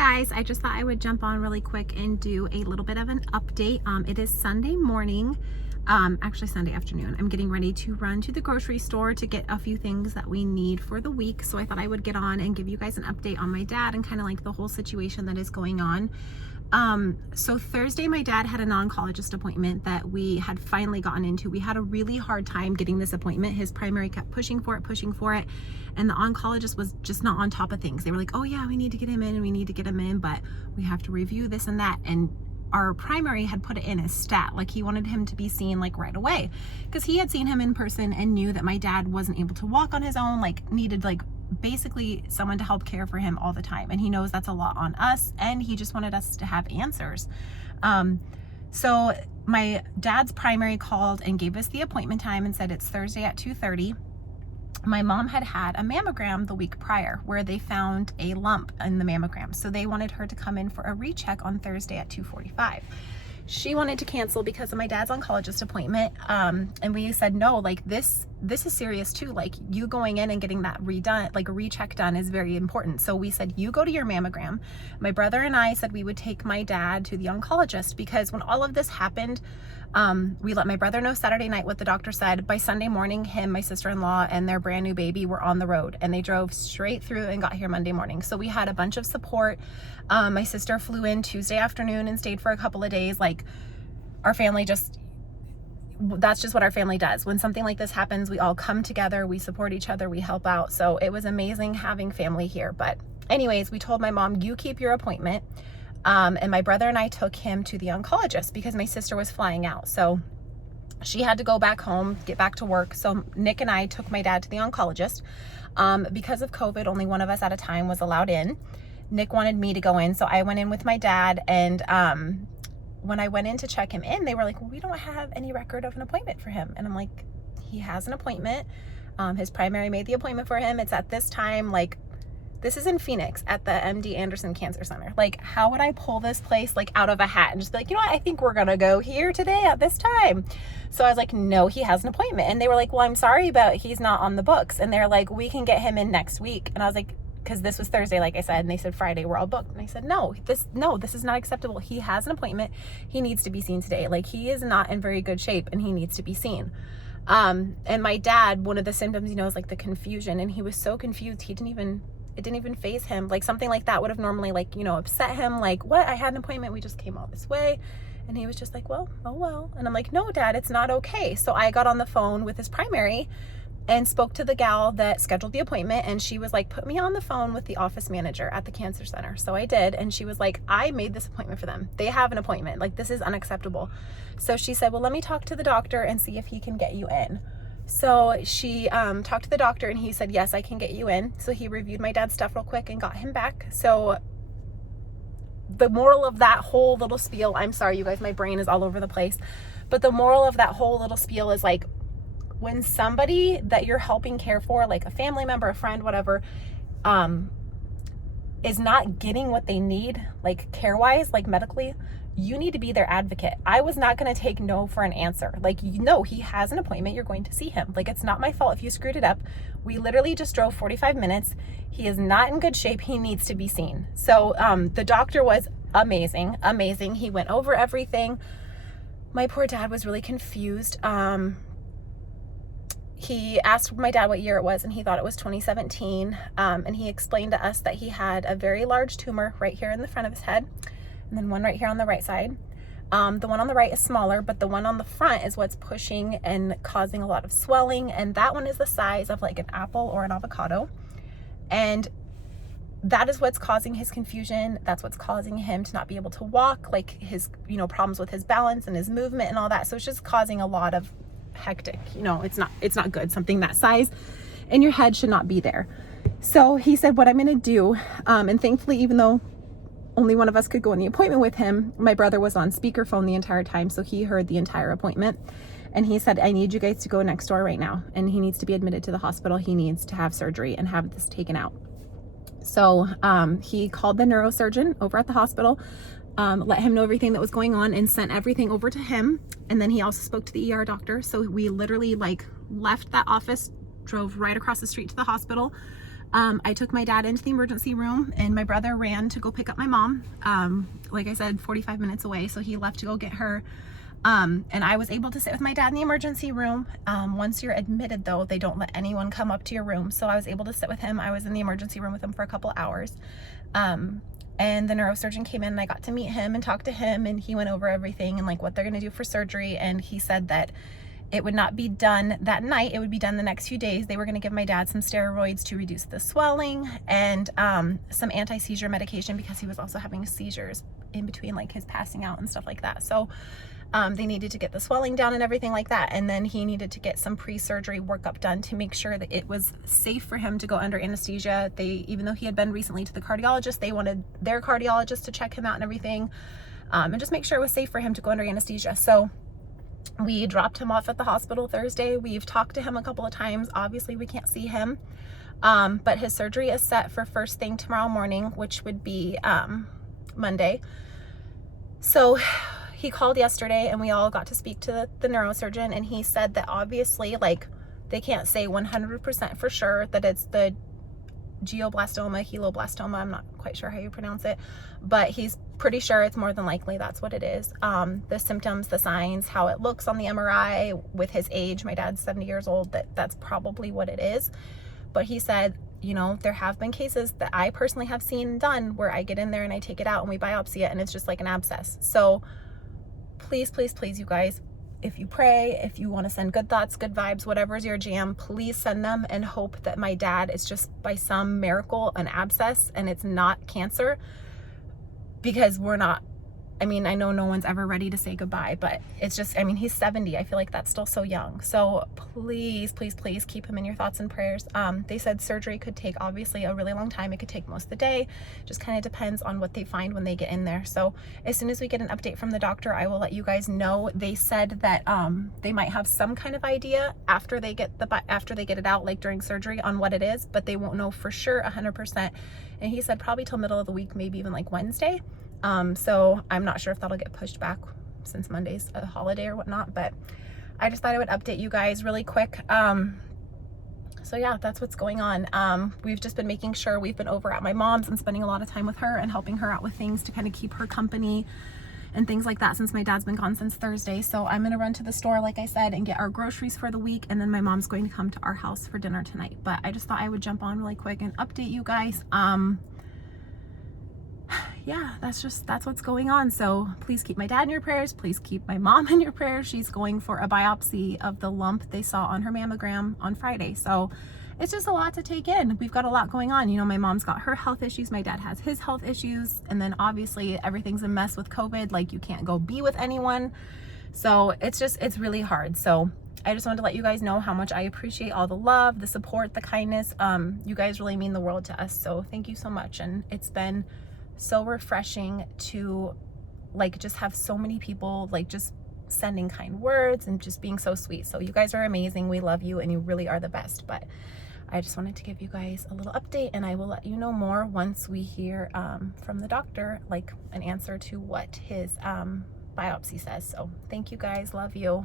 guys, I just thought I would jump on really quick and do a little bit of an update. It is Sunday morning, actually Sunday afternoon. I'm getting ready to run to the grocery store to get a few things that we need for the week. So I thought I would get on and give you guys an update on my dad and kind of like the whole situation that is going on. So Thursday, my dad had an oncologist appointment that we had finally gotten into. We had a really hard time getting this appointment. His primary kept pushing for it. And the oncologist was just not on top of things. They were like, oh yeah, we need to get him in and we need to get him in, but we have to review this and that. And our primary had put it in as stat, like he wanted him to be seen like right away, because he had seen him in person and knew that my dad wasn't able to walk on his own, like needed like basically someone to help care for him all the time. And he knows that's a lot on us, and he just wanted us to have answers. So my dad's primary called and gave us the appointment time and said it's Thursday at 2:30. My mom had had a mammogram the week prior where they found a lump in the mammogram. So they wanted her to come in for a recheck on Thursday at 2:45. She wanted to cancel because of my dad's oncologist appointment. And we said, no, like this is serious too. Like you going in and getting that redone, like a recheck done, is very important. So we said, you go to your mammogram. My brother and I said we would take my dad to the oncologist, because when all of this happened, we let my brother know Saturday night what the doctor said. By Sunday morning, him, my sister-in-law, and their brand new baby were on the road, and they drove straight through and got here Monday morning. So we had a bunch of support. My sister flew in Tuesday afternoon and stayed for a couple of days. Like our family that's just what our family does. When something like this happens, we all come together, we support each other, we help out. So it was amazing having family here. But anyways, we told my mom, you keep your appointment. And my brother and I took him to the oncologist because my sister was flying out. So she had to go back home, get back to work. So Nick and I took my dad to the oncologist. Because of COVID, only one of us at a time was allowed in. Nick wanted me to go in, so I went in with my dad. And when I went in to check him in, they were like, well, we don't have any record of an appointment for him. And I'm like, he has an appointment. His primary made the appointment for him. It's at this time. Like, this is in Phoenix at the MD Anderson Cancer Center. Like, how would I pull this place like out of a hat and just be like, you know what, I think we're gonna go here today at this time. So I was like, no, he has an appointment. And they were like, well, I'm sorry, but he's not on the books. And they're like, we can get him in next week. And I was like, because this was Thursday, like I said, and they said Friday we're all booked. And I said, no, this is not acceptable. He has an appointment. He needs to be seen today. Like, he is not in very good shape and he needs to be seen. And my dad, one of the symptoms, is like the confusion, and he was so confused. It didn't even faze him. Like something like that would have normally upset him. Like, what? I had an appointment. We just came all this way. And he was just like, well, oh well. And I'm like, no, Dad, it's not okay. So I got on the phone with his primary and spoke to the gal that scheduled the appointment. And she was like, put me on the phone with the office manager at the cancer center. So I did. And she was like, I made this appointment for them. They have an appointment. Like, this is unacceptable. So she said, well, let me talk to the doctor and see if he can get you in. So she talked to the doctor and he said, yes, I can get you in. So he reviewed my dad's stuff real quick and got him back. So the moral of that whole little spiel, I'm sorry, you guys, my brain is all over the place. But the moral of that whole little spiel is like, when somebody that you're helping care for, like a family member, a friend, whatever, is not getting what they need, like care-wise, like medically, you need to be their advocate. I was not going to take no for an answer. Like, he has an appointment. You're going to see him. Like, it's not my fault if you screwed it up. We literally just drove 45 minutes. He is not in good shape. He needs to be seen. So the doctor was amazing. He went over everything. My poor dad was really confused. He asked my dad what year it was, and he thought it was 2017. And he explained to us that he had a very large tumor right here in the front of his head, and then one right here on the right side. The one on the right is smaller, but the one on the front is what's pushing and causing a lot of swelling. And that one is the size of like an apple or an avocado. And that is what's causing his confusion. That's what's causing him to not be able to walk, like his, problems with his balance and his movement and all that. So it's just causing a lot of hectic, it's not good. Something that size in your head should not be there. So he said, what I'm going to do, and thankfully, even though only one of us could go in the appointment with him, my brother was on speakerphone the entire time, so he heard the entire appointment. And he said, I need you guys to go next door right now, and he needs to be admitted to the hospital. He needs to have surgery and have this taken out. So he called the neurosurgeon over at the hospital, let him know everything that was going on, and sent everything over to him. And then he also spoke to the ER doctor. So we literally left that office, drove right across the street to the hospital. I took my dad into the emergency room, and my brother ran to go pick up my mom. Like I said, 45 minutes away, so he left to go get her. And I was able to sit with my dad in the emergency room. Once you're admitted, though, they don't let anyone come up to your room, so I was able to sit with him. I was in the emergency room with him for a couple hours. And the neurosurgeon came in, and I got to meet him and talk to him, and he went over everything and like what they're going to do for surgery. And he said that it would not be done that night. It would be done the next few days. They were going to give my dad some steroids to reduce the swelling, and some anti-seizure medication, because he was also having seizures in between like his passing out and stuff like that. So they needed to get the swelling down and everything like that. And then he needed to get some pre-surgery workup done to make sure that it was safe for him to go under anesthesia. Even though he had been recently to the cardiologist, they wanted their cardiologist to check him out and everything, and just make sure it was safe for him to go under anesthesia. So we dropped him off at the hospital Thursday. We've talked to him a couple of times. Obviously, we can't see him, but his surgery is set for first thing tomorrow morning, which would be Monday. So he called yesterday, and we all got to speak to the neurosurgeon, and he said that obviously, like, they can't say 100% for sure that it's the glioblastoma. I'm not quite sure how you pronounce it, but he's pretty sure it's more than likely that's what it is. The symptoms, the signs, how it looks on the MRI with his age, my dad's 70 years old, that's probably what it is. But he said, you know, there have been cases that I personally have seen done where I get in there and I take it out and we biopsy it, and it's just like an abscess. So please, please, please, you guys, if you pray, if you want to send good thoughts, good vibes, whatever is your jam, please send them, and hope that my dad is just by some miracle an abscess and it's not cancer, because we're not, I mean, I know no one's ever ready to say goodbye, but it's just, I mean, he's 70. I feel like that's still so young. So please, please, please keep him in your thoughts and prayers. They said surgery could take obviously a really long time. It could take most of the day. Just kind of depends on what they find when they get in there. So as soon as we get an update from the doctor, I will let you guys know. They said that they might have some kind of idea after they get it out, like during surgery, on what it is, but they won't know for sure 100%. And he said probably till middle of the week, maybe even like Wednesday. So I'm not sure if that'll get pushed back since Monday's a holiday or whatnot, but I just thought I would update you guys really quick. So yeah, that's what's going on. We've just been making sure, we've been over at my mom's and spending a lot of time with her and helping her out with things to kind of keep her company and things like that, since my dad's been gone since Thursday. So I'm going to run to the store, like I said, and get our groceries for the week. And then my mom's going to come to our house for dinner tonight. But I just thought I would jump on really quick and update you guys. Yeah, that's what's going on. So please keep my dad in your prayers. Please keep my mom in your prayers. She's going for a biopsy of the lump they saw on her mammogram on Friday. So it's just a lot to take in. We've got a lot going on. You know, my mom's got her health issues. My dad has his health issues. And then obviously everything's a mess with COVID. Like, you can't go be with anyone. So it's really hard. So I just wanted to let you guys know how much I appreciate all the love, the support, the kindness. You guys really mean the world to us. So thank you so much. And it's been so refreshing to like just have so many people like just sending kind words and just being so sweet. So you guys are amazing. We love you, and you really are the best. But I just wanted to give you guys a little update, and I will let you know more once we hear from the doctor, like an answer to what his biopsy says. So thank you guys. Love you.